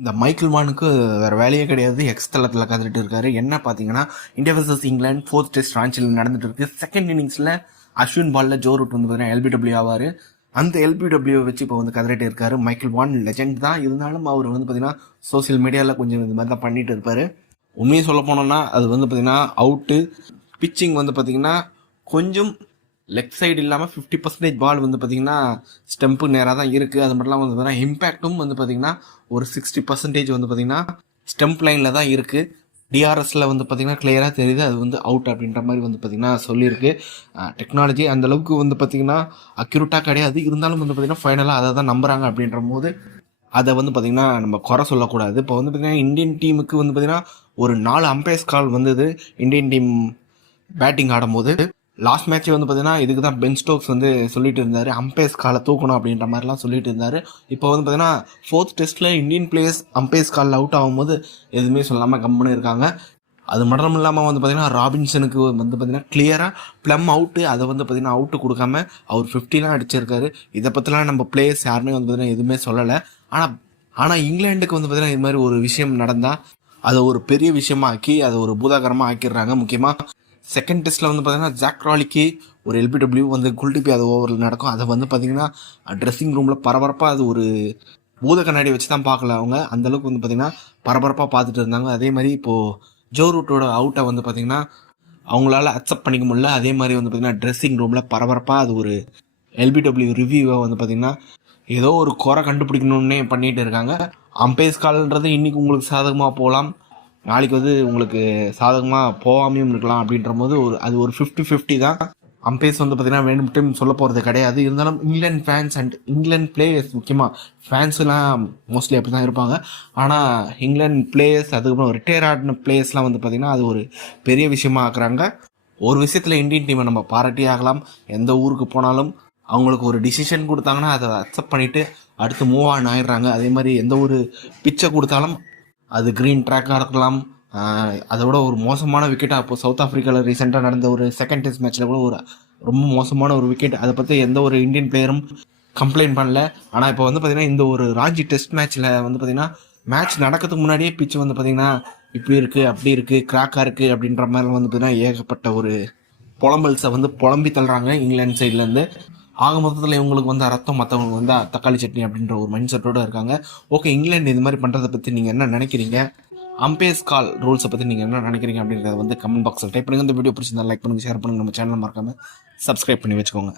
இந்த மைக்கேல் வானுக்கு வேறு வேலையே கிடையாது. எக்ஸ் தளத்தில் கற்றுட்டு இருக்காரு. என்ன பார்த்தீங்கன்னா, India versus England 4th test ராஞ்சியில் நடந்துட்டு இருக்கு. செகண்ட் இன்னிங்ஸில் அஸ்வின் பாலில் ஜோ ரூட் வந்து பார்த்தீங்கன்னா எல்பிடபிள்யூ ஆவார். அந்த எல்பிடபிள்யூ வச்சு இப்போ வந்து கதறிட்டு இருக்காரு. மைக்கேல் வான் லெஜெண்ட் தான். இருந்தாலும் அவர் வந்து பார்த்தீங்கன்னா சோசியல் மீடியாவில் கொஞ்சம் இந்த மாதிரி தான் பண்ணிட்டு இருப்பார். உண்மையை சொல்ல போனோம்னா அது வந்து பார்த்தீங்கன்னா அவுட்டு. பிச்சிங் வந்து பார்த்தீங்கன்னா கொஞ்சம் லெக் சைடு இல்லாமல் 50% பால் வந்து பார்த்தீங்கன்னா ஸ்டெம்பு நேராக தான் இருக்குது. அது மட்டும் இல்லாமல் வந்து பார்த்தீங்கன்னா இம்பேக்டும் வந்து பார்த்தீங்கன்னா ஒரு 60% வந்து பார்த்தீங்கன்னா ஸ்டெம்ப் லைனில் தான் இருக்குது. டிஆர்எஸில் வந்து பார்த்தீங்கன்னா கிளியராக தெரியுது அது வந்து அவுட் அப்படின்ற மாதிரி வந்து பார்த்தீங்கன்னா சொல்லியிருக்கு. டெக்னாலஜி அந்தளவுக்கு வந்து பார்த்தீங்கன்னா அக்யூரேட்டாக கிடையாது. இருந்தாலும் வந்து பார்த்தீங்கன்னா ஃபைனலாக அதை தான் நம்புகிறாங்க அப்படின்ற போது அதை வந்து பார்த்திங்கன்னா நம்ம குறை சொல்லக்கூடாது. இப்போ வந்து பார்த்திங்கன்னா இந்தியன் டீமுக்கு வந்து பார்த்திங்கன்னா ஒரு 4 அம்பையர்ஸ் கால் வந்தது இந்தியன் டீம் பேட்டிங் ஆடும்போது. லாஸ்ட் மேட்ச் வந்து பார்த்தீங்கன்னா இதுக்கு தான் பென் ஸ்டோக்ஸ் வந்து சொல்லிட்டு இருந்தார், அம்பையர்ஸ் காலை தூக்கணும் அப்படின்ற மாதிரிலாம் சொல்லிட்டு இருந்தார். இப்போ வந்து பார்த்தீங்கன்னா 4th டெஸ்ட்டில் இந்தியன் பிளேயர்ஸ் அம்பையர்ஸ் காலில் அவுட் ஆகும்போது எதுவுமே சொல்லாமல் கம்முன்னு இருக்காங்க. அது மட்டும் இல்லாமல் வந்து பார்த்தீங்கன்னா ராபின்சனுக்கு வந்து பார்த்தீங்கன்னா கிளியராக ப்ளம் அவுட்டு, அதை வந்து பார்த்தீங்கன்னா அவுட்டு கொடுக்காம அவர் 50 அடிச்சிருக்காரு. இதை பற்றிலாம் நம்ம பிளேயர்ஸ் யாருமே வந்து பார்த்தீங்கன்னா எதுவுமே சொல்லலை. ஆனால் இங்கிலாந்துக்கு வந்து பார்த்தீங்கன்னா இது மாதிரி ஒரு விஷயம் நடந்தால் அதை ஒரு பெரிய விஷயமாக்கி அதை ஒரு பூதாகரமாக ஆக்கிடுறாங்க. முக்கியமாக செகண்ட் டெஸ்ட்டில் வந்து பார்த்தீங்கன்னா ஜாக் ராலிக்கு ஒரு எல்பிடபிள்யூ வந்து குல்டிபி அது ஓவரில் நடக்கும். அதை வந்து பார்த்திங்கன்னா ட்ரெஸ்ஸிங் ரூமில் பரபரப்பாக அது ஒரு பூத கண்ணாடி வச்சு தான் பார்க்கல. அவங்க அந்தளவுக்கு வந்து பார்த்திங்கன்னா பரபரப்பாக பார்த்துட்டு இருந்தாங்க. அதே மாதிரி இப்போது ஜோ ரூட்டோட அவுட்டை வந்து பார்த்திங்கன்னா அவங்களால அக்செப்ட் பண்ணிக்க முடியல. அதே மாதிரி வந்து பார்த்திங்கன்னா ட்ரெஸ்ஸிங் ரூமில் பரபரப்பாக அது ஒரு எல்பிடபிள்யூ ரிவ்யூவை வந்து பார்த்திங்கன்னா ஏதோ ஒரு குறை கண்டுபிடிக்கணுன்னே பண்ணிகிட்டு இருக்காங்க. அம்பையர்ஸ் கால்ன்றது இன்றைக்கி உங்களுக்கு சாதகமாக போகலாம், நாளைக்கு வந்து உங்களுக்கு சாதகமாக போகாமையும் இருக்கலாம். அப்படின்ற போது அது ஒரு 50-50 தான். அம்பையர்ஸ் வந்து பார்த்திங்கன்னா வேணும் டைம் சொல்ல போகிறது கிடையாது. இருந்தாலும் England fans and England players, முக்கியமாக ஃபேன்ஸுலாம் மோஸ்ட்லி அப்படி தான் இருப்பாங்க. ஆனால் இங்கிலாந்து பிளேயர்ஸ் அதுக்கப்புறம் ரிட்டையர் ஆடின பிளேயர்ஸ்லாம் வந்து பார்த்திங்கன்னா அது ஒரு பெரிய விஷயமாக ஆக்குறாங்க. ஒரு விஷயத்தில் இந்தியன் டீமை நம்ம பாராட்டி ஆகலாம். எந்த ஊருக்கு போனாலும் அவங்களுக்கு ஒரு டிசிஷன் கொடுத்தாங்கன்னா அதை அக்செப்ட் பண்ணிவிட்டு அடுத்து மூவ் ஆன் ஆயிடுறாங்க. அதே மாதிரி எந்த ஒரு பிச்சை கொடுத்தாலும் அது க்ரீன் ட்ராக்காக இருக்கலாம், அதை விட ஒரு மோசமான விக்கெட்டாக இப்போது சவுத் ஆஃப்ரிக்காவில் ரீசெண்டாக நடந்த ஒரு செகண்ட் டெஸ்ட் மேட்ச்சில் கூட ஒரு ரொம்ப மோசமான ஒரு விக்கெட், அதை பற்றி எந்த ஒரு இந்தியன் பிளேயரும் கம்ப்ளைண்ட் பண்ணல. ஆனால் இப்போ வந்து பார்த்திங்கன்னா இந்த ஒரு ராஞ்சி டெஸ்ட் மேட்ச்சில் வந்து பார்த்திங்கன்னா மேட்ச் நடக்கிறதுக்கு முன்னாடியே பிச்சு வந்து பார்த்திங்கன்னா இப்படி இருக்குது அப்படி இருக்குது கிராக்காக இருக்குது அப்படின்ற மாதிரி வந்து பார்த்திங்கன்னா ஏகப்பட்ட ஒரு புலம்பல்ஸை வந்து புலம்பி தள்ளுறாங்க இங்கிலாந்து சைட்லேருந்து. ஆக மொத்தத்தில் இவங்களுக்கு வந்து ரத்தம், மற்றவங்களுக்கு வந்து தக்காளி சட்னி அப்படின்ற ஒரு மைண்ட் செட்டோடு இருக்காங்க. ஓகே, இங்கிலாந்து இது மாதிரி பண்ணுறதை பற்றி நீங்கள் என்ன நினைக்கிறீங்க? அம்பையர்ஸ் கால் ரூல்ஸை பற்றி நீங்கள் என்ன நினைக்கிறீங்க அப்படின்றத வந்து கமெண்ட் பாக்ஸில் டைப் பண்ணுங்கள். இந்த வீடியோ பிடிச்சிருந்தா லைக் பண்ணுங்கள், ஷேர் பண்ணுங்கள், நம்ம சேனல் மறக்காமல் சப்ஸ்கிரைப் பண்ணி வச்சுக்கோங்க.